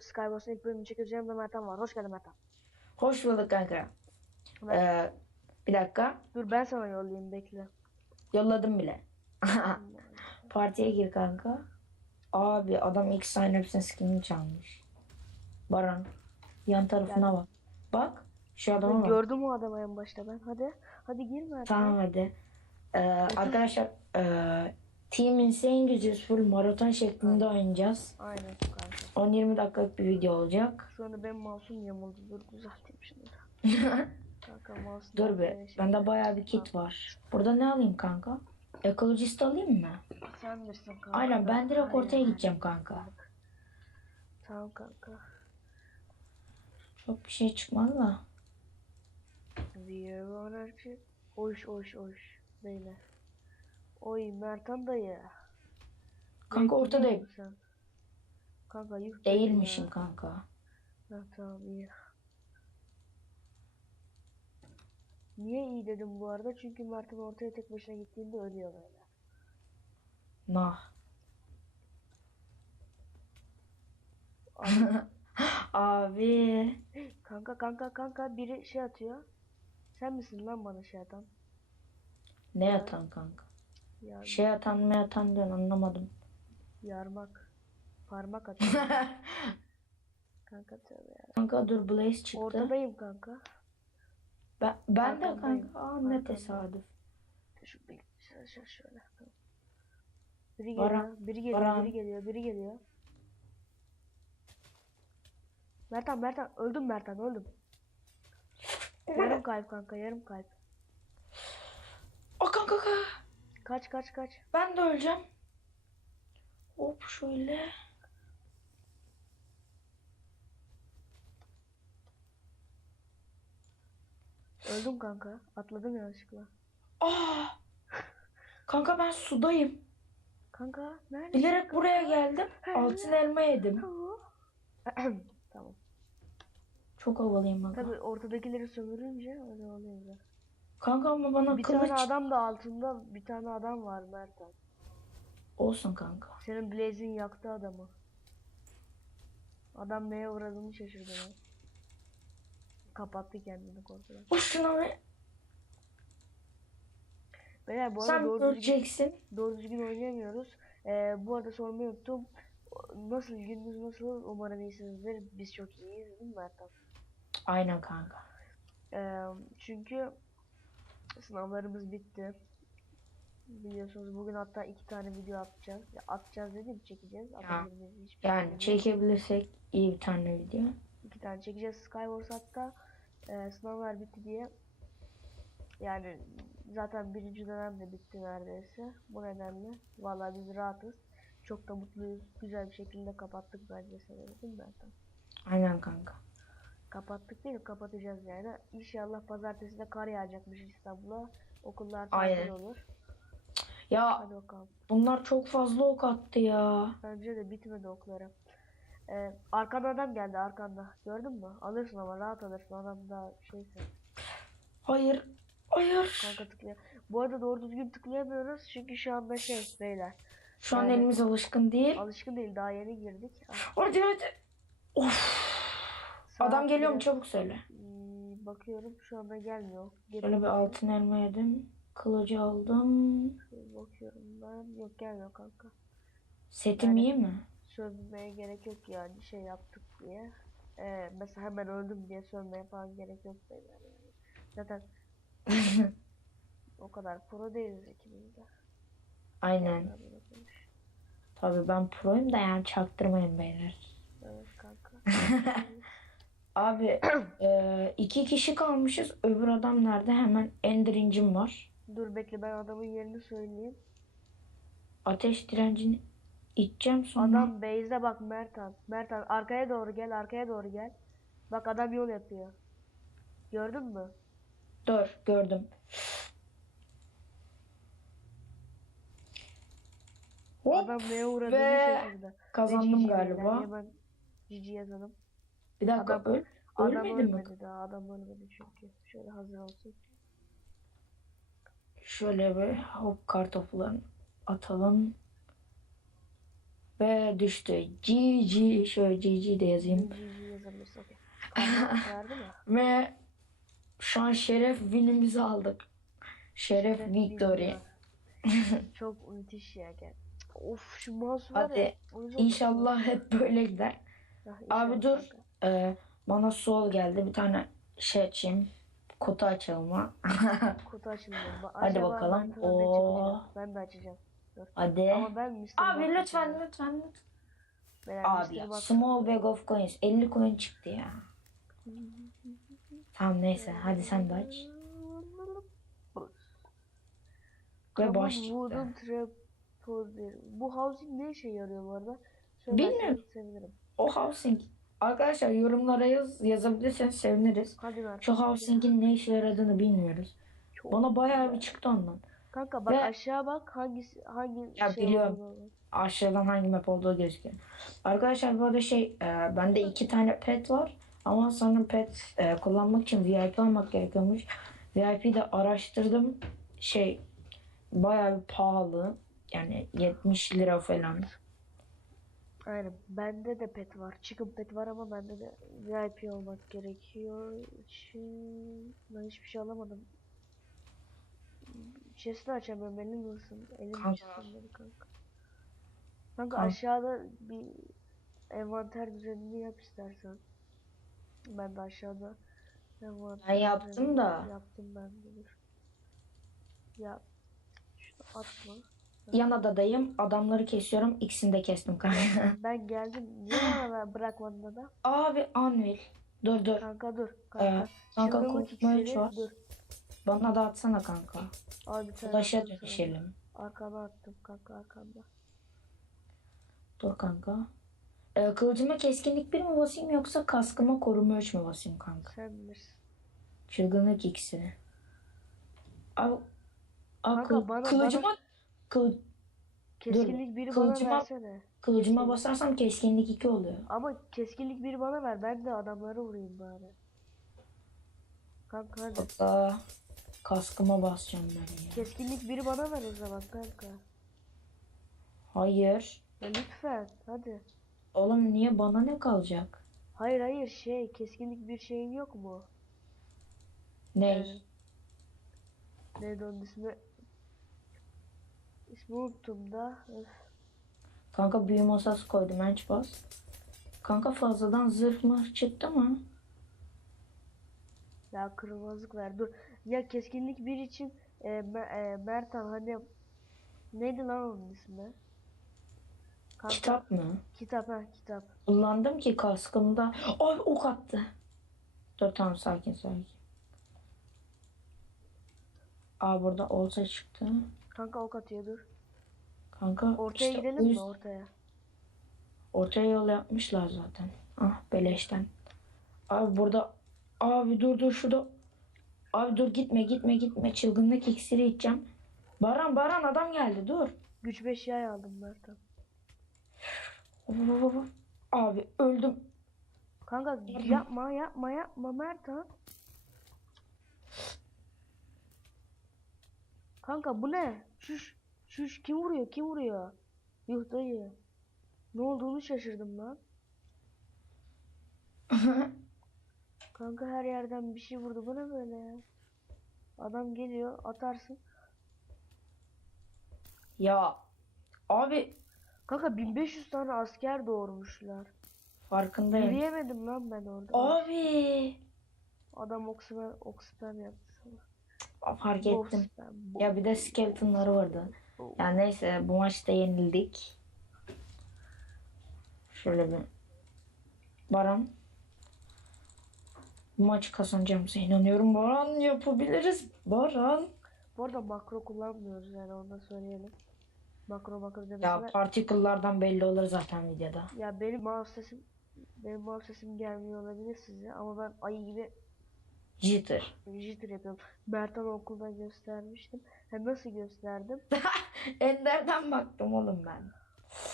Skywars'ın ilk bölümünü çekiyoruz. Yanımda Mertan var. Hoş geldin Mertan. Hoş bulduk kanka. Ee, bir dakika. Dur ben sana yollayayım bekle. Yolladım bile. Partiye gir kanka. Abi adam ilk sign up'sin skinini çalmış. Baran. Yan tarafına bak. Bak. Şu adama bak. Gördüm o adamı en başta ben. Hadi. Hadi gir Mertan. Tamam hadi. Ee, arkadaşlar ee, Team Insane gücüz full maraton şeklinde oynayacağız. Aynen. 10-20 dakikalık bir video olacak. Şu anda benim mouse'um yamuldu. Dur düzelteyim şunları. kanka mouse'um. Dur be. Bende bayağı bir kit var. Burada ne alayım kanka? Ekolojist alayım mı? Sen bilirsin kanka. Aynen ben direkt Aynen. ortaya gideceğim kanka. Tamam kanka. Çok bir şey çıkmadı da. One Oş oş oş. Beyler. Oy Mertan dayı. Kanka ortadayım. sen? Kanka yuh. Değilmişim ya. kanka. Tamam iyi. Niye iyi dedim bu arada? Çünkü Mert'in ortaya tek başına gittiğinde ölüyor böyle. Nah. Abi, Abi. kanka kanka kanka biri şey atıyor. Sen misin lan bana şey atan? Ne atan kanka? Yar, Şey atan mı atan diyorsun anlamadım. yarmak. Parmak atıyor. kanka tövbe ya. Kanka dur Blaze çıktı. Ortadayım kanka. Ben, ben de kanka. Aa ne tesadüf. Şu bir şöyle şöyle. Biri geliyor, Baran, biri geliyor, Baran. biri geliyor, biri geliyor. Mertan, Mertan, öldüm Mertan, öldüm. yarım kalp kanka, yarım kalp. O kanka kanka. Kaç, kaç, kaç. Ben de öleceğim. Hop şöyle. Öldüm kanka, atladım yanlışlıkla. Aa. Kanka ben sudayım. Kanka, nerede? Bilerek buraya geldim. Altın elma yedim. tamam. Çok havalıyım kanka. Tabii ortadakileri sömürünce öyle oluyor biraz. Kanka ama bana Bir kılıç tane adam da altında, bir tane adam var Mertan. olsun kanka. Senin Blaze'in yaktı adamı. Adam neye uğradığını şaşırdı ya. Kapattı kendini korkudan. Boşuna ve Beyler bu arada sen doğru düzgün, öleceksin. doğru düzgün oynayamıyoruz. Ee, bu arada sormayı unuttum. Nasıl gününüz nasıl? Umarım iyisinizdir. Biz çok iyiyiz değil mi Mertan? Aynen kanka. Ee, çünkü sınavlarımız bitti. Biliyorsunuz bugün hatta iki tane video atacağız. Ya atacağız dedim çekeceğiz. Şey Yani bilmiyorum. çekebilirsek iyi bir tane video. iki tane çekeceğiz. Skywars hatta e, sınavlar bitti diye yani zaten birinci dönem de bitti neredeyse. Bu nedenle vallahi biz rahatız. Çok da mutluyuz. Güzel bir şekilde kapattık bence senemi değil mi Ertan? Aynen kanka. Kapattık değil kapatacağız yani. İnşallah pazartesi de kar yağacakmış İstanbul'a. Okullar tatil olur. Ya Hadi bakalım. bunlar çok fazla ok attı ya. Bence de bitmedi okları. Ee, arkanda adam geldi arkanda. Gördün mü? Alırsın ama rahat alırsın. Adam da şeyse. Hayır. Hayır. Kanka tıklıyor. Bu arada doğru düzgün tıklayamıyoruz çünkü şu anda şey beyler. Şu an Yani- elimiz alışkın değil. Alışkın değil daha yeni girdik. Hadi hadi. Of. saat Adam geliyor mu çabuk söyle. Hmm, bakıyorum şu anda gelmiyor. Şöyle Geliyor. bir altın elma yedim. Kılıcı aldım. Bakıyorum ben. Yok gelmiyor kanka. Setim iyi mi? Sövmeye gerek yok yani şey yaptık diye. Ee, mesela hemen öldüm diye sövmeye falan gerek yok beyler yani. Zaten o kadar pro değiliz ikimiz de. Aynen. Tabii, ben proyum da yani çaktırmayın beyler. Evet kanka. Abi e, iki kişi kalmışız. Öbür adam nerede? Hemen ender incim var. Dur bekle ben adamın yerini söyleyeyim. Ateş direncini içeceğim sonra. Adam base'de bak Mertan. Mertan arkaya doğru gel arkaya doğru gel. Bak adam yol yapıyor. Gördün mü? Dur gördüm. Hop Adam neye uğradığını be. şaşırdı. Kazandım galiba. Hemen GG yazalım. Bir dakika Adam- öl, Adam ölmedi mi? daha adam ölmedi çünkü. Şöyle hazır olsun. Şöyle bir hop kartopularını atalım. Ve düştü. GG. Şöyle GG de yazayım. Ve şu an şeref winimizi aldık. Şeref Evet, victory. Çok müthiş ya gel. Of şu mouse var Hadi, ya. İnşallah hep böyle gider. Ah, Abi dur. Ee, bana sol geldi. Bir tane şey açayım. Kutu açalım ha. Kutu açıldı. Ba- Hadi bakalım. Oo. Ben de açacağım. Dur. Hadi. Ama ben Mr. Abi lütfen lütfen. lütfen. Ben Abi Mr. ya, small bag of coins. 50 coin çıktı ya. Tamam neyse hadi sen de aç. Ve baş çıktı. Wooden Trapdoor. Bu housing ne işe yarıyor bu arada? Bilmiyorum. Söylerseniz sevinirim. O housing. Arkadaşlar yorumlara yaz, yazabilirseniz seviniriz. Hadi ver. Şu housing'in ne işe yaradığını bilmiyoruz. Çok Bana bayağı bir çıktı ondan. Kanka bak Ve- aşağı bak hangisi hangi Ya şey biliyorum. olduğunu. Aşağıdan hangi map olduğu gözüküyor. Arkadaşlar bu arada şey e, bende iki tane pet var. Ama sanırım pet e, kullanmak için VIP almak gerekiyormuş. VIP'yi de araştırdım. Şey bayağı bir pahalı. Yani 70 lira falan. Aynen. Bende de pet var. Chicken pet var ama bende de VIP olmak gerekiyor. Için ben hiçbir şey alamadım. Chest'i açamıyorum. Elim mısın? Elim dedi kanka. Kanka aşağıda bir envanter düzenini yap istersen. Ben de aşağıda envanter Ben yaptım da. Yaptım ben de dur. Ya şunu atma. Yan adadayım. Adamları kesiyorum. İkisini de kestim kanka. Ben geldim. Niye bana bırakmadın da? Abi Anvil. Dur dur. Kanka dur. Kanka. Ee, kanka üç iksiri, var. Dur. Bana da atsana kanka. Tane Ulaşa dönüşelim. Arkana attım kanka arkanda. Dur kanka. Ee, kılıcıma keskinlik bir mi basayım yoksa kaskıma koruma üç mü basayım kanka? Sen bilirsin. Çılgınlık ikisi. Abi, abi Kanka kıl- bana- kılıcıma kıl- Keskinlik biri kılıcıma- bana versene. kılıcıma basarsam keskinlik 2 oluyor. Ama keskinlik biri bana ver. Ben de adamlara vurayım bari. Kanka hadi. Hatta kaskıma basacağım ben ya. Keskinlik biri bana ver o zaman kanka. Hayır. Ya lütfen hadi. Oğlum niye bana ne kalacak? Hayır hayır şey keskinlik bir şeyin yok mu? Ne? Evet. Neydi onun ismi? İsmi unuttum da. Kanka büyü masası koydum enç bas. Kanka fazladan zırh mı çıktı mı? Ya kırmızılık ver dur. Ya keskinlik bir için e, e, Mertan hani neydi lan onun ismi? Kanka, Kitap mı? Kitap ha kitap. Kullandım ki kaskımda. Ay ok attı. Dur tamam sakin sakin. Aa burada olsa çıktı. Kanka ok atıyor dur. Kanka Ortaya işte gidelim mi ortaya? Ortaya yol yapmışlar zaten. Ah beleşten. Abi burada abi dur dur şurada. Abi dur gitme gitme gitme çılgınlık iksiri içeceğim. Baran Baran adam geldi dur. Güç 5 yay aldım Mertan. Abi öldüm. Kanka yapma yapma yapma Mertan. Kanka bu ne? Şuş şuş kim vuruyor kim vuruyor? Yuh dayı. Ne olduğunu şaşırdım lan. Kanka her yerden bir şey vurdu. Bu ne böyle ya? Adam geliyor atarsın. ya abi Kanka 1500 tane asker doğurmuşlar. farkındayım. Yürüyemedim lan ben orada. Abi Adam oksimen, okspen yaptı sana. fark ettim. Okspen, bu- Ya bir de skeletonları vardı. Ya neyse bu maçta yenildik. Şöyle bir Baran bu maçı kazanacağımıza inanıyorum. Baran yapabiliriz. Baran. Bu arada makro kullanmıyoruz yani onu da söyleyelim. Makro makro Ya demesine. particle'lardan belli olur zaten videoda. Ya benim mouse sesim benim mouse sesim gelmiyor olabilir size ama ben ayı gibi Jitter. jitter yapıyorum. Mertan okulda göstermiştim. Ha nasıl gösterdim? Ender'den baktım oğlum ben.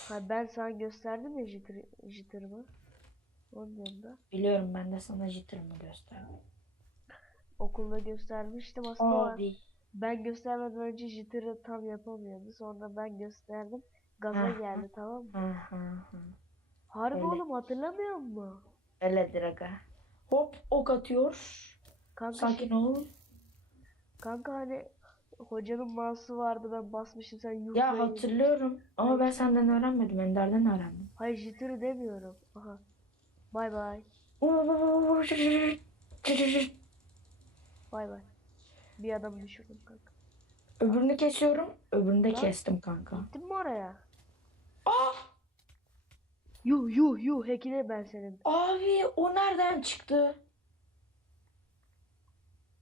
Ha ben sana gösterdim ya jitter, jitter'ımı. Yanında. Biliyorum ben de sana jitter'ımı gösterdim. Okulda göstermiştim aslında o- Abi. ben göstermeden önce jitter'ı tam yapamıyordu. Sonra ben gösterdim. gaza geldi tamam mı? Harbi öyle. oğlum hatırlamıyor musun? Öyledir aga. Hop ok atıyor. Kanka, Sakin şey- ol. kanka hani hocanın mouse'u vardı ben basmışım sen yuh Ya hatırlıyorum ama ben senden öğrenmedim. Ender'den öğrendim. Hayır jitter'ı demiyorum. Aha. Bay bay. Bay bay. Bir adamı düşürdüm kanka. Öbürünü kesiyorum. Öbürünü de Lan. kestim kanka. Gittin mi oraya? Ah! Yuh yuh yuh hekine ben senin. Abi o nereden çıktı?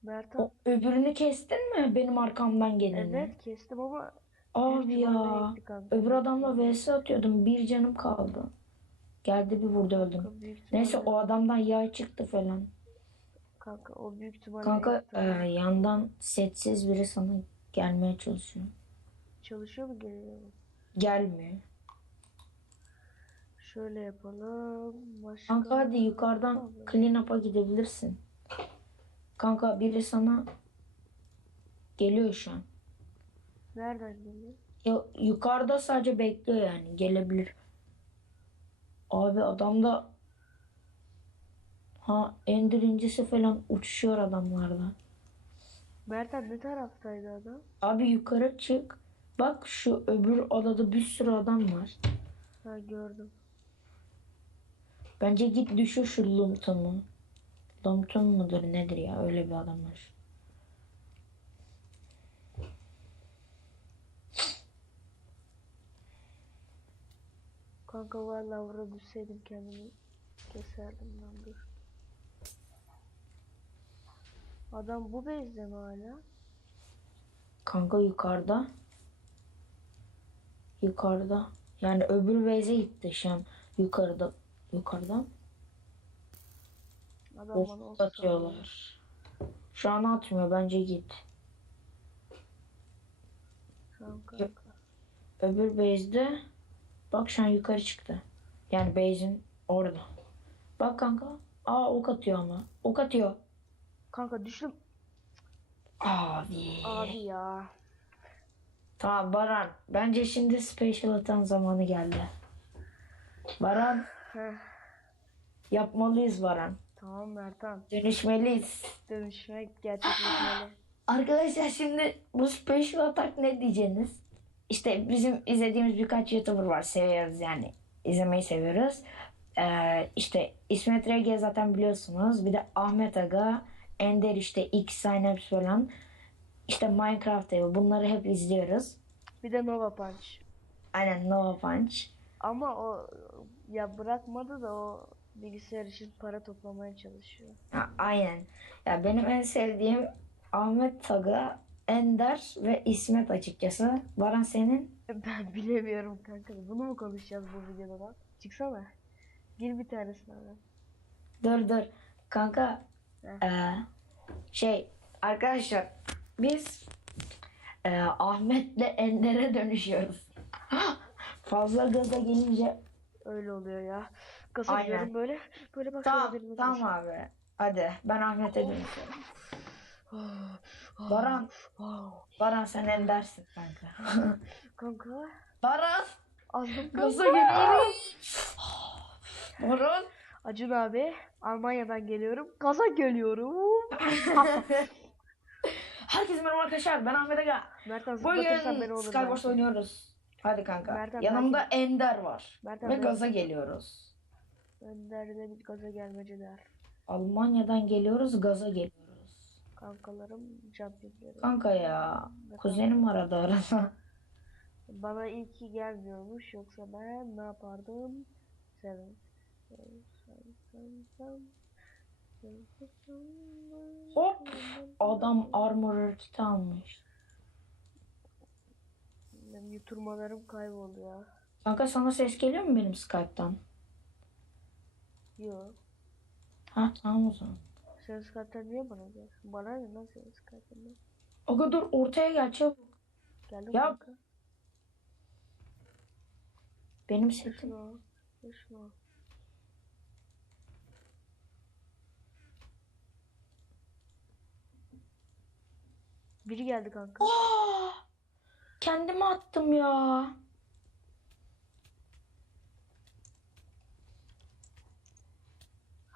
Mertan. O öbürünü kestin mi benim arkamdan geleni? Evet kestim ama Abi ya. kanka. Öbür adamla vs atıyordum. Bir canım kaldı. Geldi bir vurdu öldüm. Neyse o adamdan yağ çıktı falan. Kanka o büyük ihtimalle Kanka e, yandan setsiz biri sana gelmeye çalışıyor. Çalışıyor mu geliyor mu? Gelmiyor. Şöyle yapalım. Başka... Kanka hadi yukarıdan clean up'a gidebilirsin. Kanka biri sana geliyor şu an. Nereden geliyor? Ya yukarıda sadece bekliyor yani gelebilir. Abi adam da ha Ender incisi falan uçuşuyor adamlarda. Mertan ne taraftaydı adam? Abi yukarı çık. Bak şu öbür odada bir sürü adam var. Ha gördüm. Bence git düşür şu Lumpton'u. Lumpton mudur nedir ya öyle bir adam var. Kanka vallahi orada düşseydim kendimi keserdim lan dur. Adam bu bezde mi hala? Kanka yukarıda. Yukarıda. Yani öbür base'e gitti şu an. Yukarıda. Yukarıdan. Adam bana atıyorlar. Şu an atmıyor bence git. Kanka. Öbür base'de bak şu an yukarı çıktı. Yani base'in orada. Bak kanka. Aa ok atıyor ama. Ok atıyor. Kanka düştüm. Abi. Abi ya. Tamam Baran. Bence şimdi special atan zamanı geldi. Baran. Heh. Yapmalıyız Baran. Tamam Mertan. Dönüşmeliyiz. Dönüşmek gerçekleşmeli. Arkadaşlar şimdi bu special atak ne diyeceğiniz? İşte bizim izlediğimiz birkaç YouTuber var. Seviyoruz yani. İzlemeyi seviyoruz. Ee, işte İsmet Rege zaten biliyorsunuz. Bir de Ahmet Aga, Ender işte X Synapse falan. İşte Minecraft evi. Bunları hep izliyoruz. Bir de Nova Punch. Aynen Nova Punch. Ama o ya bırakmadı da o bilgisayar için para toplamaya çalışıyor. Ha, aynen. Ya benim en sevdiğim Ahmet Aga, Ender ve İsmet açıkçası. Baran senin? Ben bilemiyorum kanka. Bunu mu konuşacağız bu videoda lan? Çıksana. Gir bir tanesine lan. Dur dur. Kanka Heh. eee, şey arkadaşlar biz eee, Ahmet'le Ender'e dönüşüyoruz. Fazla gaza gelince Öyle oluyor ya. Kasa Aynen. böyle. Böyle bak tamam tamam abi. Hadi ben Ahmet'e dönüşüyorum. Baran. Baran sen Ender'sin kanka. Kanka. Baran Azdım gaza geliyorum. Baran Acun abi. Almanya'dan geliyorum. Gaza geliyorum. Herkese merhaba arkadaşlar ben Ahmet Aga. Mertan Bugün. Skywars oynuyoruz. Hadi kanka. Mertan, Yanımda Ender var. Mertan, Ve gaza geliyoruz. Önder'de bir gaza gelmece der. Almanya'dan geliyoruz gaza geliyoruz. Kankalarım campingleri. Kanka ya. Kuzenim aradı arada. Bana iyi ki gelmiyormuş yoksa ben ne yapardım? Seven. Hop. Adam armor kit almış. Benim yuturmalarım kayboldu ya. Kanka sana ses geliyor mu benim Skype'tan? Yo. Ha tamam o zaman. Ses kartı niye bana diyor? Bana ne lan ses kartı ne? Aga dur ortaya gel çabuk. Geldim ya. Kanka. Benim setim. Yaşma. Biri geldi kanka. Ah! Aa! Kendimi attım ya.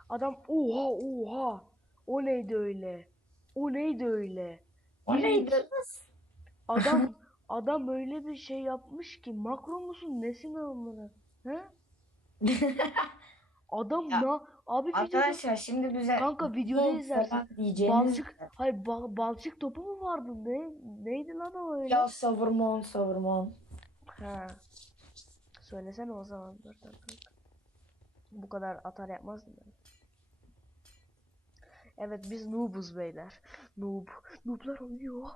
Adam oha oha. O neydi öyle? O neydi öyle? O Bildiğin- neydi? Adam adam öyle bir şey yapmış ki makro musun nesin amına? He? Adam Ya, na abi videoda Arkadaşlar şimdi bize kanka videoda Bol izlersin. Balçık hayır ba- balçık topu mu vardı ne neydi lan o öyle? ya savurmon savurmon. Ha. Söylesene o zaman dur dur dur. Bu kadar atar yapmazdım ben. Evet biz noobuz beyler. Noob. Nooblar oynuyor.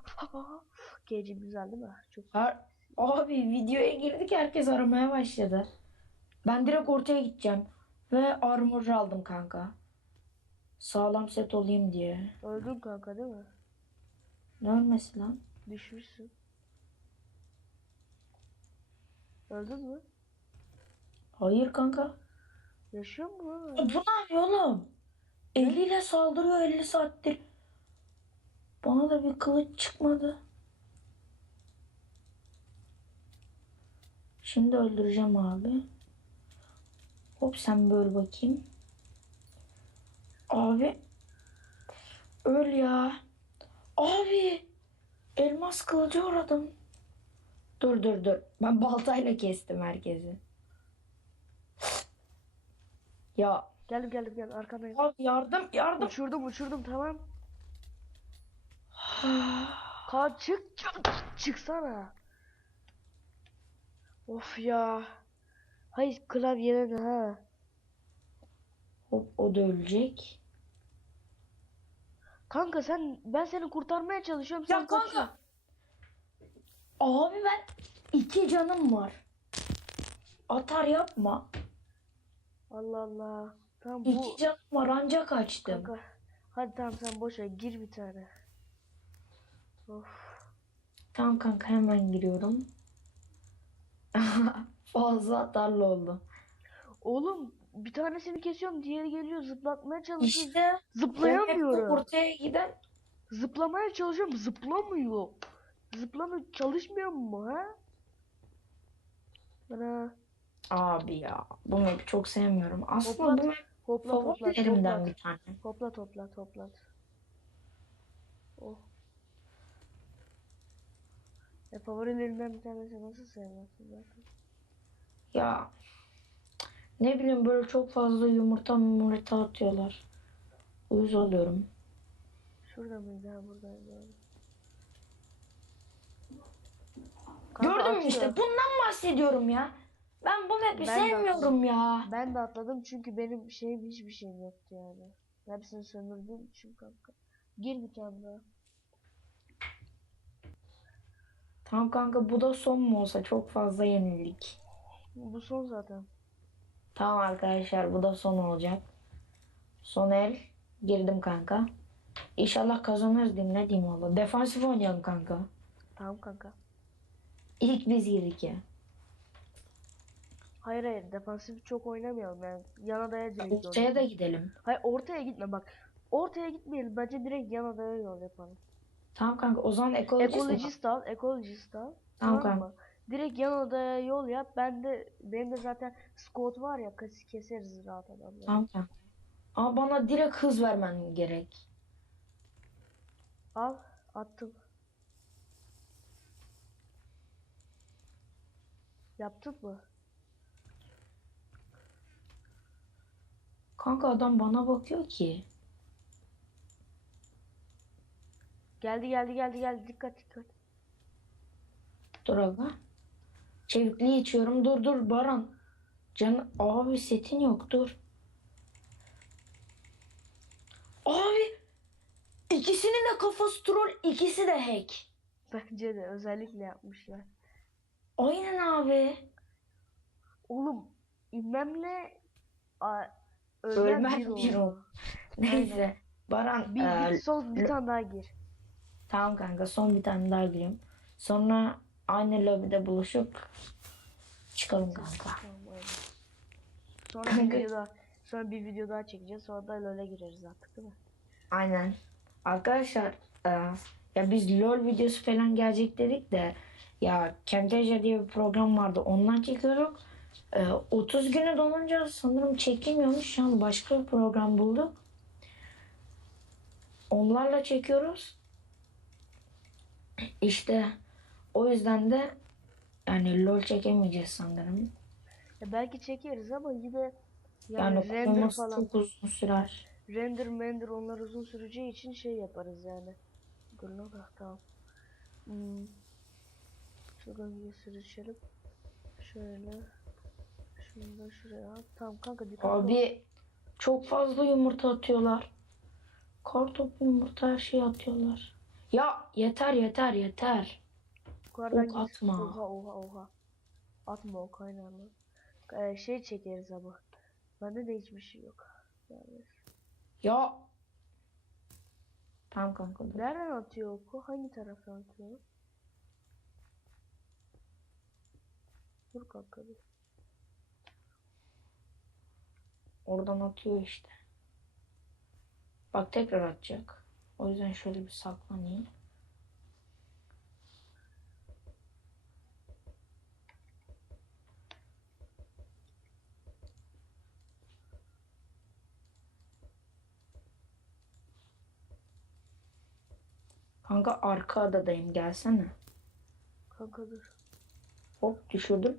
Gece güzel değil mi? Çok Her... Abi videoya girdik herkes aramaya başladı. Ben direkt ortaya gideceğim. Ve armor aldım kanka. Sağlam set olayım diye. öldün kanka değil mi? Ne ölmesi lan? Düşmüşsün. Öldün mü? Hayır kanka. Yaşıyor mu Bu ne yapıyor oğlum? Eliyle saldırıyor 50 saattir. Bana da bir kılıç çıkmadı. Şimdi öldüreceğim abi. Hop sen böyle bakayım. Abi. Öl ya. Abi. Elmas kılıcı uğradım. Dur dur dur. Ben baltayla kestim herkesi. Ya Geldim geldim geldim arkandayım. Abi yardım yardım. Uçurdum uçurdum tamam. Kaan çık çık çıksana. Of ya. Hayır klavyene de ha. Hop o da ölecek. Kanka sen ben seni kurtarmaya çalışıyorum sen Ya kanka. kaçıyorsun. Abi ben iki canım var. Atar yapma. Allah Allah. Tamam bu İki canım var ancak kaçtım. kanka. Hadi tamam sen boş ver gir bir tane. Of. Tamam kanka hemen giriyorum. Fazla atarlı oldu. Oğlum bir tanesini kesiyorum diğeri geliyor zıplatmaya çalışıyorum. İşte Zıplayamıyorum. ortaya giden Zıplamaya çalışıyorum zıplamıyor. Zıplamıyor çalışmıyor mu ha? Bana abi ya bu map'i çok sevmiyorum. Aslında Hoplat, bu map hopla toplat favorilerimden toplat. bir tane. Topla topla toplat. Oh. E favorilerinden bir tanesi nasıl sevmezsin zaten? Ya ne bileyim böyle çok fazla yumurta yumurta atıyorlar. Uyuz oluyorum. Şurada mıydı ha abi. Kanka Gördün mü işte bundan bahsediyorum ya. Ben bu map'i Ben sevmiyorum ya. Ben de atladım çünkü benim şeyim hiçbir şeyim yoktu yani. Hepsini sömürdüğüm için kanka. Gir bir tane daha. Tamam kanka bu da son mu olsa çok fazla yenildik. Bu son zaten. Tamam arkadaşlar bu da son olacak. Son el. Girdim kanka. İnşallah kazanırız diyeyim ne diyeyim valla. Defansif oynayalım kanka. Tamam kanka. İlk biz girdik ya. Hayır hayır defansif çok oynamayalım yani. Yan adaya direkt yol Ortaya da gidelim. Hayır ortaya gitme bak. Ortaya gitmeyelim. Bence direkt yan adaya yol yapalım. Tamam kanka o zaman ekolojist? Ekolojist al, ekolojist al. Tamam Tamam kanka. mı? Direkt yan odaya yol yap. Ben de benim de zaten squat var ya kes, keseriz rahat adamları. Tamam kanka. Ama bana direkt hız vermen gerek. Al attım. Yaptın mı? Kanka adam bana bakıyor ki. Geldi geldi geldi geldi dikkat dikkat. Dur aga. Çevikliği içiyorum. Dur dur Baran. Can abi setin yok dur. Abi ikisinin de kafası troll, ikisi de hack. Bence de özellikle yapmışlar. Aynen abi. Oğlum inmemle ölmem Ölmem bir oldu. Neyse. Baran Bir, bir son bir tane daha gir. tamam kanka son bir tane daha gireyim. Sonra aynı lobide buluşup çıkalım kanka. Tamam. Sonra bir Kanka- video daha, sonra bir video daha çekeceğiz. Sonra da LoL'e gireriz artık değil mi? Aynen. Arkadaşlar e, ya biz LOL videosu falan gelecek dedik de ya Camtasia diye bir program vardı. Ondan çekiyorduk. Ee, 30 günü dolunca sanırım çekilmiyormuş. Şu an başka bir program bulduk. Onlarla çekiyoruz. İşte o yüzden de yani lol çekemeyeceğiz sanırım. Ya belki çekeriz ama yine Yani, yani, render falan çok uzun sürer. render mender onlar uzun süreceği için şey yaparız yani. Dur lan bak tamam. Hmm. Şuradan bir sürüşelim. Şöyle. Şunu da şuraya at. Tamam kanka dikkat. Abi çok fazla yumurta atıyorlar. Kartopu yumurta her şeyi atıyorlar. Ya yeter yeter yeter. Yukarıdan ok atma. Oha oha oha. Atma o kaynağını. Ee, şey çekeriz ama. Bende de hiçbir şey yok. Yani. Ya. Tamam kanka. dur. Nereden atıyor oku? Hangi taraftan atıyor? Dur kanka bir. Oradan atıyor işte. Bak tekrar atacak. O yüzden şöyle bir saklanayım. Kanka arka adadayım gelsene. Kanka dur. Hop düşürdüm.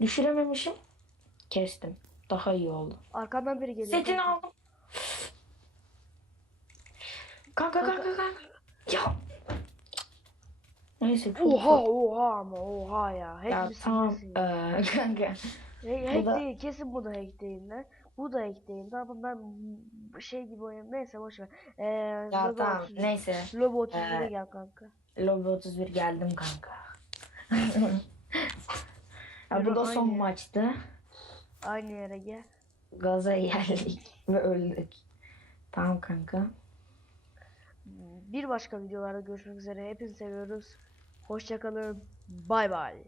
Düşürememişim. Kestim. Daha iyi oldu. Arkandan biri geliyor. Setini kanka. aldım. Kanka kanka kanka. Ya. Neyse çok Oha oha ama oha ya. Hack Ya tamam ee, kanka. Hack, bu da- değil kesin bu da hack değil lan. Bu da hack değil. Tamam ben şey gibi oynuyorum. Neyse boş ver. Ee, Ya Lobo tamam 31. neyse. Lobo 31'e Ee, gel kanka. Lobby 31 geldim kanka. ya bu da son aynı. maçtı. Aynı yere gel. Gaza geldik ve öldük. Tamam kanka. Bir başka videolarda görüşmek üzere. Hepinizi seviyoruz. Hoşçakalın. Bay bay.